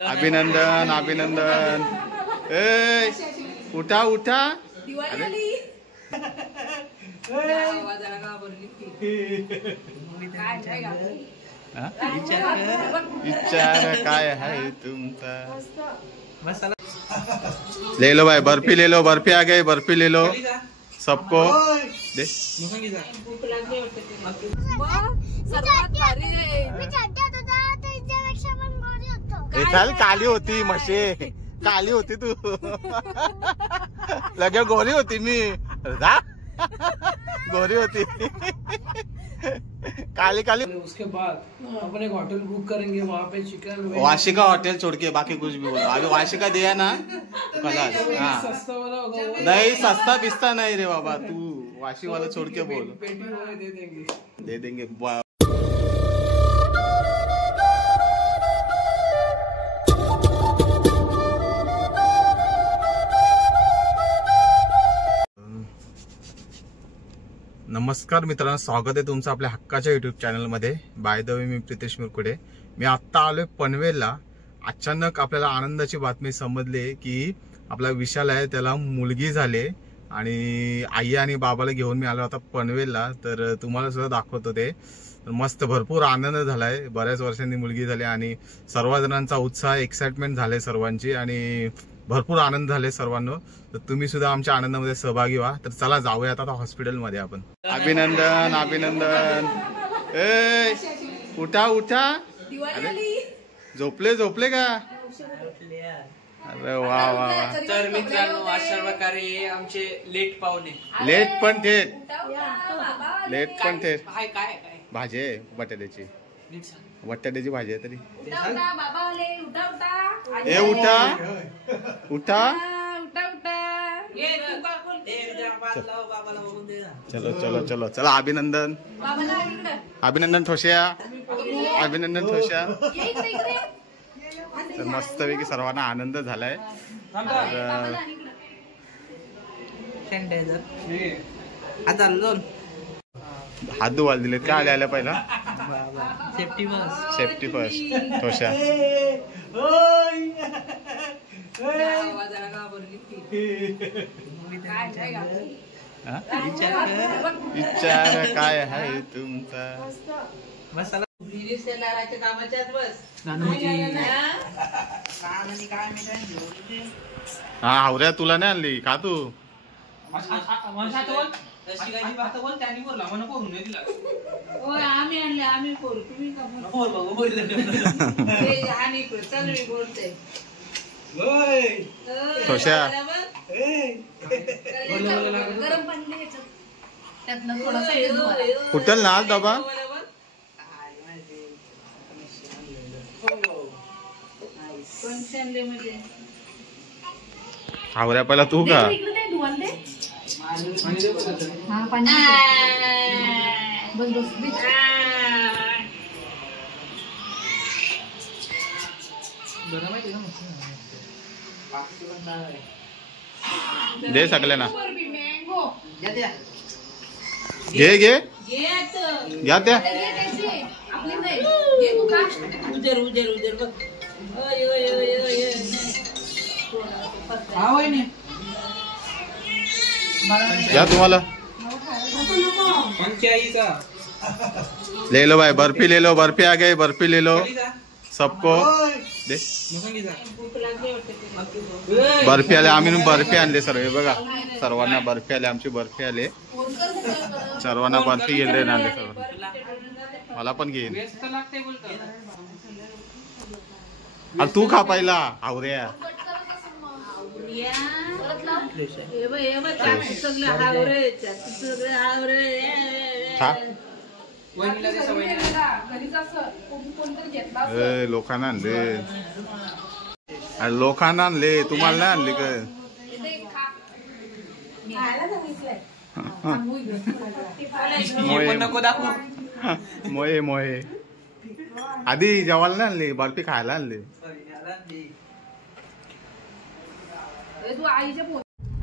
अभिनंदन अभिनंदन. ए उठा उठा. विचार काय आहे तुमचा. ले लो भाई बर्फी ले लो. बर्फी आ गई. बर्फी ले लो सबको दे. चाल काली होती म्हशे. काली होती तू. लगे गोरी होती मी. गोरी होती. काली काली. उसके बाद अपन एक होटल बुक करेंगे वहाँ पे चिकन. वाशिका होटल छोड़ के बाकी कुछ भी बोलो. अभी वाशिका दिया ना कला. हाँ सस्ता वाला होगा. नहीं सस्ता बिस्ता नहीं रे बाबा. तू वाशी वाला छोड़ के बोल. दे देंगे. नमस्कार मित्रांनो, स्वागत आहे तुमचं आपल्या हक्काच्या युट्यूब चॅनलमध्ये. बाय द वे मी प्रितेश मिरकुडे. मी आत्ता आलोय पनवेलला. अचानक आपल्याला आनंदाची बातमी समजली की आपला विशाल आहे त्याला मुलगी झाली आणि आई आणि बाबाला घेऊन मी आलो आता पनवेलला. तर तुम्हाला सुद्धा दाखवतो ते. मस्त भरपूर आनंद झालाय. बऱ्याच वर्षांनी मुलगी झाली आणि सर्वजणांचा उत्साह एक्साइटमेंट झाले सर्वांची आणि भरपूर आनंद झाले सर्वांना. तर तुम्ही सुद्धा आमच्या आनंदामध्ये सहभागी व्हा. तर चला जाऊयात आता हॉस्पिटलमध्ये आपण. अभिनंदन अभिनंदन. ए उठा उठा. झोपले झोपले का. अरे वा वा. तर मित्रांनो अशा प्रकारे आमचे लेट पावले. लेट पण थेट. लेट पण थेट. काय भाजी आहे बटाट्याची. बटाट्याची भाजी आहे तरी. ए उठा उठा. चलो चलो चलो चला. अभिनंदन अभिनंदन ठोश्या. अभिनंदन ठोश्या. तर मस्तपैकी सर्वांना आनंद झालाय. हात धुवायला दिलेत का आल्या आल्या पहिला. सेफ्टी फर्स्ट ठोश्या. विचार काय आहे तुमचा. हा हावऱ्या तुला नाही आणली का तू. ठोश्या कुठल ना डबा. हावऱ्या पहिला तू का. दे सकले ना. घे घे घ्या त्या. घ्या तुम्हाला. ले लो भाई बर्फी ले लो. बर्फी आ गई. बर्फी ले लो सबको दे. बर्फी आले. आम्ही बर्फी आणले सर्व. हे बघा सर्वांना बर्फी आले. आमची बर्फी आले. सर्वांना बर्फी गेले आणले सर्व. मला पण घेईन. अरे तू खा पहिला आवऱ्या. लोकांना आणले. लोकांना आणले. तुम्हाला नाही आणले का. मोये मोये. आधी जेवायला नाही आणली. बर्फी खायला आणली.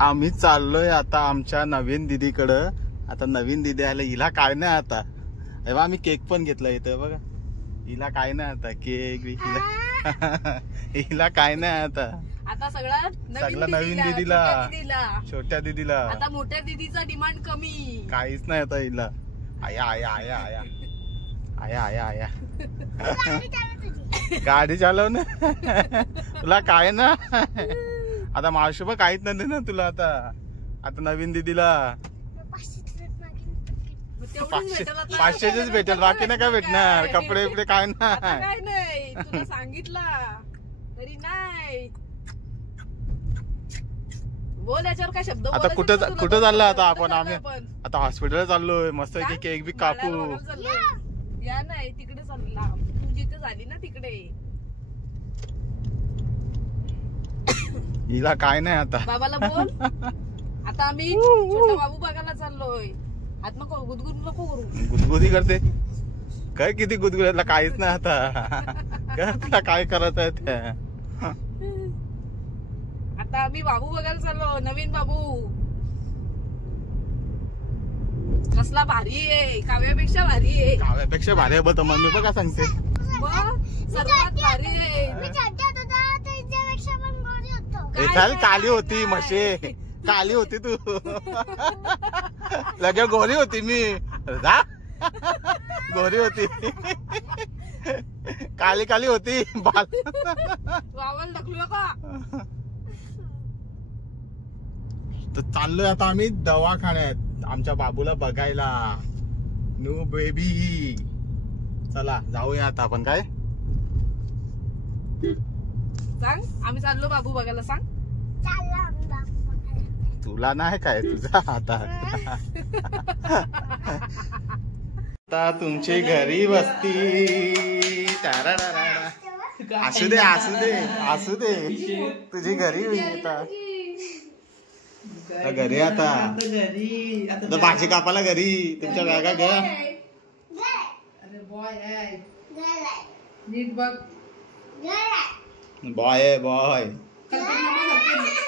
आम्ही चाललोय आता आमच्या नवीन दीदीकडं. आता नवीन दीदी आले. हिला काय नाही आता. आम्ही केक पण घेतला इथं बघा. हिला काय नाही आता केक हिला. हिला काय नाही आता आता सगळा सगळं नवीन दीदीला, छोट्या दीदीला. आता मोठ्या दीदीचा डिमांड कमी. काहीच नाही आता हिला. आया आया आया आया आया आया आया गाडी चालव ना. तुला काय ना आता मावशी पण काहीच नाही ना तुला आता. आता नवीन दीदीला 500च भेटेल, बाकी नाही काय भेटणार. कपडे बिपडे काय काय नाही. तुला सांगितला तरी नाही बोल. याच्यावर काय शब्द आता कुठं चाललं आता आपण? आम्ही आता हॉस्पिटलला चाललोय. मस्त की केक बी कापू. या नाही तिकडे चालला. तू जिथे झाली ना तिकडे. हिला काय नाही आता. बाबाला बोल. आता आम्ही छोटा बाबू बघायला चाललोय. आत नको गुदगुद नको करू. गुदगुदी करते काय? किती गुदगुदला काहीच नाही आता. काय करत आहे त्या? आता आम्ही बाबू बघायला चाललो. नवीन बाबू कसला भारी आहे. काव्यापेक्षा भारी आहे. काव्यापेक्षा भारी आहे. बघ मम्मी बघा सांगते सर्वात भारी आहे. काली होती म्हशे. काली होती तू. लगे गोरी होती मी. गोरी होती. काली काली होती. बाल वावल ढकलू का? तर चाललोय आता आम्ही दवाखान्यात आमच्या बाबूला बघायला. New baby. चला जाऊया आता आपण. काय सांग? आम्ही चाललो बाबू बघायला. सांग. तुला नाही काय तुझा आता. आता तुमची घरी बसती. असू दे असू दे असू दे. तुझी घरी होईल आता घरी. आता भाजी कापाला घरी. तुमच्या बॅगा घ्या. नीट बघ. Boy boy.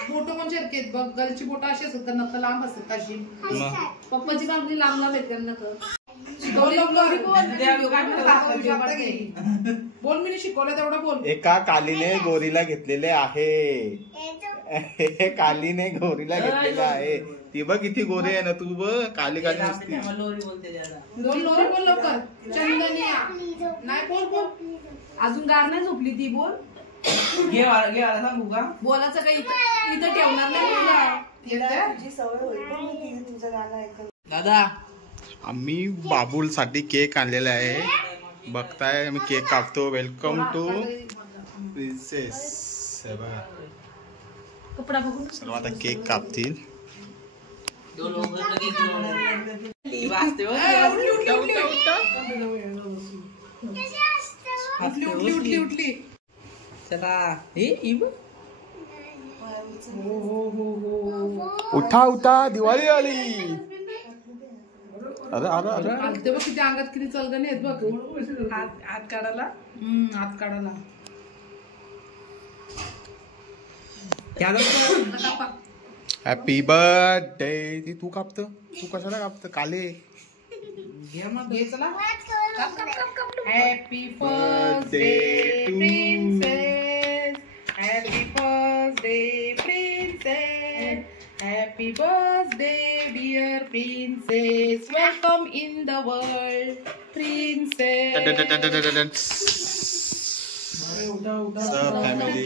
बोट कोणचे आहेत बघ. गलची बोट अशी असतात. नख लांब असतात अशी. पप्पाची बाबली लांब लांब आहेत नख. बोल. मी शिकवलं तेवढं बोल. एका कालीने गोरीला घेतलेले आहे. कालीने गोरीला घेतलेला आहे. ती बघ किती गोरी आहे ना. तू बघ काली काली नसती. बोल लवकर. चंदनिया नाही. बोल बोल. अजून गार नाही झोपली ती. बोल. घे सांगू का? बोलायचं काही इथं ठेवणार नाही. दादा आम्ही बाबूलसाठी केक आणलेला आहे. बघताय आम्ही केक कापतो. Welcome to princess. कपडा बघून सर्व आता केक कापतील. उठली. चला उठा उठा दिवाळी आली. अरे अरे अरे ते बघ किती अंगात किती चलगणी आहेत बघ. हात काढायला. हात काढायला. Happy birthday. ती तू कापत. तू कशाला कापत? काले घे चला. Happy birthday princess. Happy birthday princess. Happy birthday dear princess. Welcome in the world princess. सब फैमिली.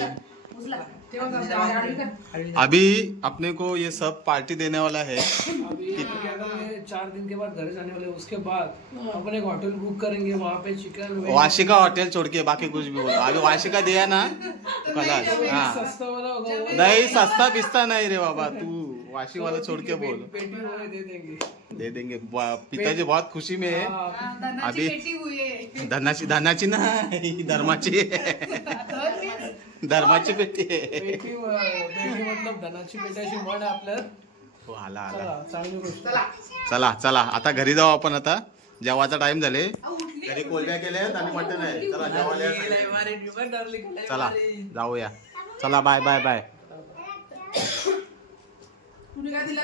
अभी अपने को ये सब पार्टी देने वाला है. 4 दिन के बाद घर जाने वाले. उसके बाद अपन एक होटल बुक करेंगे. वहाँ पे चिकन वाशिका होटल छोड़ के बाकी कुछ भी बोलो. अभी वाशिका दिया ना खलास. हाँ सस्ता वाला होगा. नहीं सस्ता बिस्ता नहीं रे बाबा. तू वाशी वाला छोड़ के बोल. पेटी वाले दे देंगे. पिताजी बहुत खुशी में है. अभी धनाची नाही धर्माची. धर्माची पेटी आहे. पेटी मतलब धनाची पेटी अशी म्हण आपल्या. हो आला आला. चांगली गोष्ट. चला चला आता घरी जाऊ आपण. आता जेवायचा टाइम झाले. घरी कोलब्या केल्यात आणि मटण आहे. चला जेवायला. चला जाऊया. चला बाय बाय बाय. तुम्ही काय दिलं?